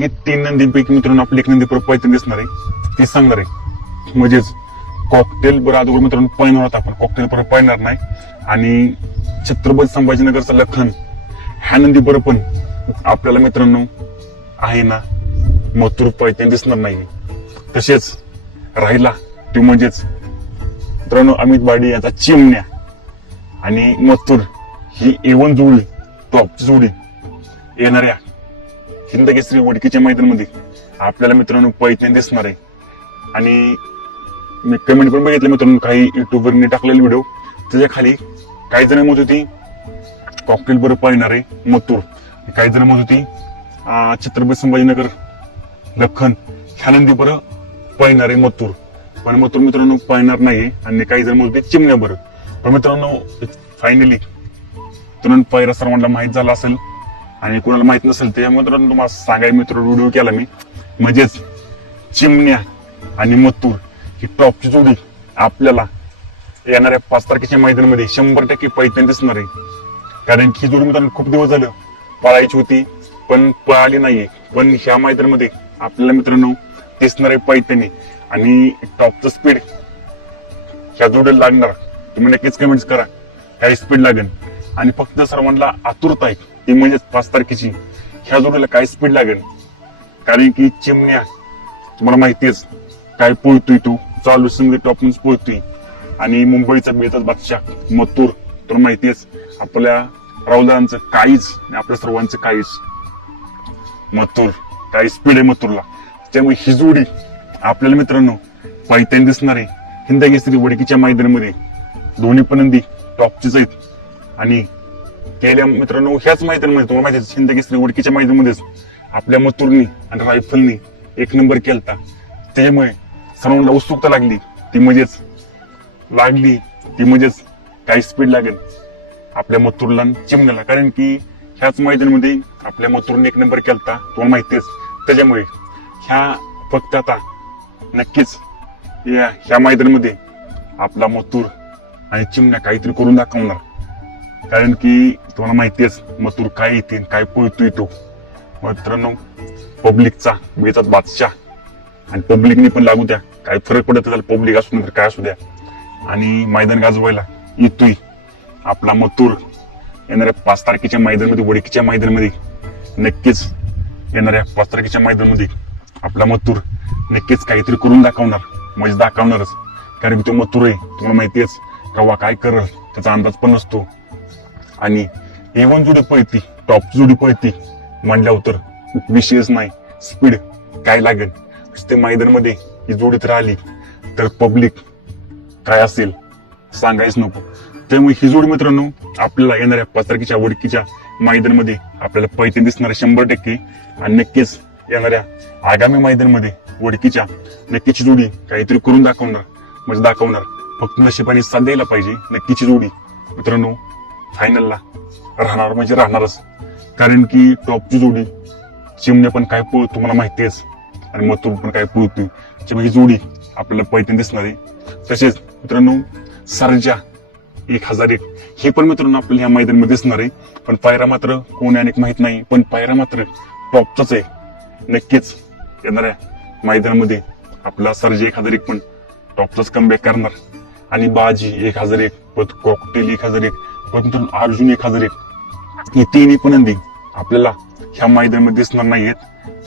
हे तीन नंदींपैकी मित्रांनो आपली एक नंदी परत पैठण दिसणार आहे. ती सांगणार आहे. म्हणजेच कॉकटेल बरं अगोदर मित्रांनो पळणार होता आपण. कॉकटेल परत पळणार नाही. आणि छत्रपती संभाजीनगरचा लखन ह्या नंदी बरं पण आपल्याला मित्रांनो आहे ना मथुर पैठण दिसणार नाही. तसेच राहिला तो म्हणजेच मित्रांनो अमित बाडी याचा चिमण्या आणि मथुर ही एवन जोडी टॉपची जोडी येणाऱ्या हिंदकेसरी वडकीच्या मैदानामध्ये आपल्याला मित्रांनो पैठण दिसणार आहे. आणि मी कमेंट पण बघितलं मित्रांनो काही युट्यूबवरनी टाकलेले व्हिडिओ त्याच्याखाली काही जण म्हणत होती कॉकटेल बरं पाळणार आहे मथुर. काही जण म्हणत होती छत्रपती संभाजीनगर लखन ह्यानंदी बरं पळणार आहे मथुर. पण मथुर मित्रांनो पळणार नाही आणि काही जण म्हणत होते चिमण्या बरं. पण मित्रांनो फायनली तुरंत पहिला सर्वांना माहीत झाला असेल आणि कोणाला माहीत नसेल ते मित्रांनो तुम्हाला सांगायला मित्र व्हिडिओ केला मी. म्हणजेच चिमण्या आणि मथुर ही टॉपची जोडी आपल्याला येणाऱ्या पाच तारखेच्या मैदानामध्ये शंभर टक्के पैठण दिसणार आहे. कारण की ही जोडी मित्रांनो खूप दिवस झालं पळायची होती पण पळाली नाहीये. पण ह्या मैदानामध्ये आपल्याला मित्रांनो दिसणार आहे पैठणी आणि टॉपचं स्पीड ह्या जोडीला लागणार. तुम्ही नक्कीच कमेंट्स करा. काय स्पीड लागेल. आणि फक्त सर्वांना आतुरता आहे. ती म्हणजेच पाच तारखेची. ह्या जोडीला काय स्पीड लागेल? कारण की चिमण्या तुम्हाला माहितीच काय पोळतोय तो. चालू संगीत टॉपनच पोळतोय. आणि मुंबईचा बेताच बादशाह मथुर तर माहितीच आपल्या राहुलांचं काहीच आणि आपल्या सर्वांचं काहीच. मथुर काही स्पीड आहे मथुरला. त्यामुळे ही जोडी आपल्याला मित्रांनो पैठण दिसणारे आहे. केसरी वडकीच्या मैदानामध्ये. दोन्ही पण नंदी टॉपचीच आहेत. आणि गेल्या मित्रांनो ह्याच मैदानामध्ये तुम्हाला माहिती आहे, हिंद केसरी वडकीच्या मैदानामध्येच आपल्या मतुरनी आणि रायफलनी एक नंबर केलता. त्याच्यामुळे सर्वांना उत्सुकता लागली. ती म्हणजेच लागली ती म्हणजेच काही स्पीड लागेल आपल्या मथुरला चिमण्याला. कारण की ह्याच मैदानामध्ये आपल्या मथुरने एक नंबर केलता तुम्हाला माहितीच त्याच्यामुळे ह्या फक्त आता नक्कीच या ह्या मैदानामध्ये आपला मथुर आणि चिमण्या काहीतरी करून दाखवणार. कारण की तुम्हाला माहितीच मथुर काय येते काय पळतो येतो मित्रांनो पब्लिकचा वेचात बादशाह. आणि पब्लिकने पण लागू द्या. काय फरक पडत असेल पब्लिक असू नंतर काय असू द्या. आणि मैदान गाजवायला येतोय आपला मथुर. येणाऱ्या पाच तारखेच्या मैदानमध्ये वडकीच्या मैदानमध्ये नक्कीच येणाऱ्या पाच तारखेच्या मैदानमध्ये आपला मथुर नक्कीच काहीतरी करून दाखवणार म्हणजे दाखवणारच. कारण की तो मथुर आहे तुम्हाला माहितीच कवा काय करल त्याचा अंदाज पण नसतो. आणि एवन जोडी पळती टॉप जोडी पळती. म्हणल्यावर तर विषयच नाही. स्पीड काय लागेल? ते मैदानमध्ये ही जोडी तर आली तर पब्लिक काय असेल? सांगायच नको. त्यामुळे ही जोडी मित्रांनो आपल्याला येणाऱ्या पत्रकीच्या तारखेच्या वडकीच्या आपल्याला पैसे दिसणार शंभर टक्के आणि नक्कीच येणाऱ्या आगामी मैदानमध्ये वडकीच्या नक्कीची जोडी काहीतरी करून दाखवणार. म्हणजे दाखवणार. फक्त नशिबाने साथ द्यायला पाहिजे नक्कीची जोडी. मित्रांनो फायनलला राहणार म्हणजे राहणारच. कारण की टॉपची जोडी चिमणे पण काय पळ तुम्हाला माहिती आहेच. आणि मथुर पण काय पळतोय त्यामुळे ही जोडी आपल्याला पैठण दिसणार आहे. तसेच मित्रांनो सरजा एक हजार एक. हे पण मित्रांनो आपल्याला ह्या मैदानामध्ये दिसणार आहे. पण पायरा मात्र कोण अनेक माहीत नाही. पण पायरा मात्र टॉपचाच आहे. नक्कीच येणाऱ्या मैदानामध्ये आपला सरजा एक हजार एक पण टॉपचाच कमबॅक करणार. आणि बाजी एक हजार एक परत कॉकटेल एक हजार एक. परंतु अर्जुन एक हजार एक. हे तिन्ही पण नंदी आपल्याला ह्या मैदानामध्ये दिसणार नाहीयेत.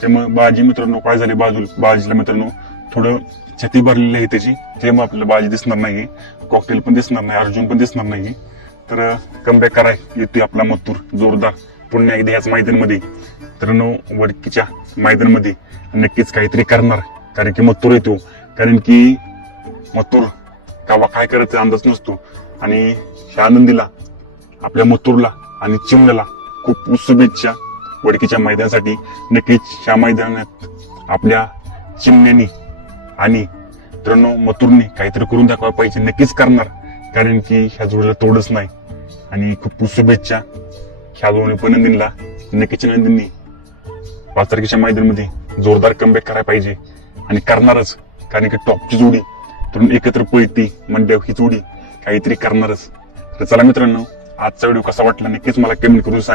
त्यामुळे बाजी मित्रांनो काय झाले बाजू बाजीला मित्रांनो थोडं छती भरलेली आहे त्याची. त्यामुळे आपल्याला बाजी दिसणार नाही कॉकटेल पण दिसणार नाही अर्जुन पण दिसणार नाही तर कमबॅक कराय येतोय आपला मथुर जोरदार. पुन्हा एकदा ह्याच तर मित्रांनो वडकीच्या मैदानमध्ये नक्कीच काहीतरी करणार. कारण की मत्तूर येतो कारण की मथुर कावा काय करायचा अंदाज नसतो. आणि ह्या आनंदीला आपल्या मथुरला आणि चिमण्याला खूप शुभेच्छा वडकीच्या मैदानासाठी. नक्कीच ह्या मैदानात आपल्या चिमण्यानी आणि मित्रांनो मथुरने काहीतरी करून दाखवायला पाहिजे नक्कीच करणार. कारण की ह्या जोडीला तोडच नाही. आणि खूप शुभेच्छा ह्या दोन्ही पण नंदींना नक्कीच नंदींनी पाच तारखेच्या मैदानामध्ये जोरदार कमबॅक करायला पाहिजे. आणि करणारच कारण की टॉपची जोडी तर एकत्र पळती म्हणजे ही जोडी काहीतरी करणारच. तर चला मित्रांनो आजचा व्हिडिओ कसा वाटला नक्कीच मला कमेंट करून सांगा.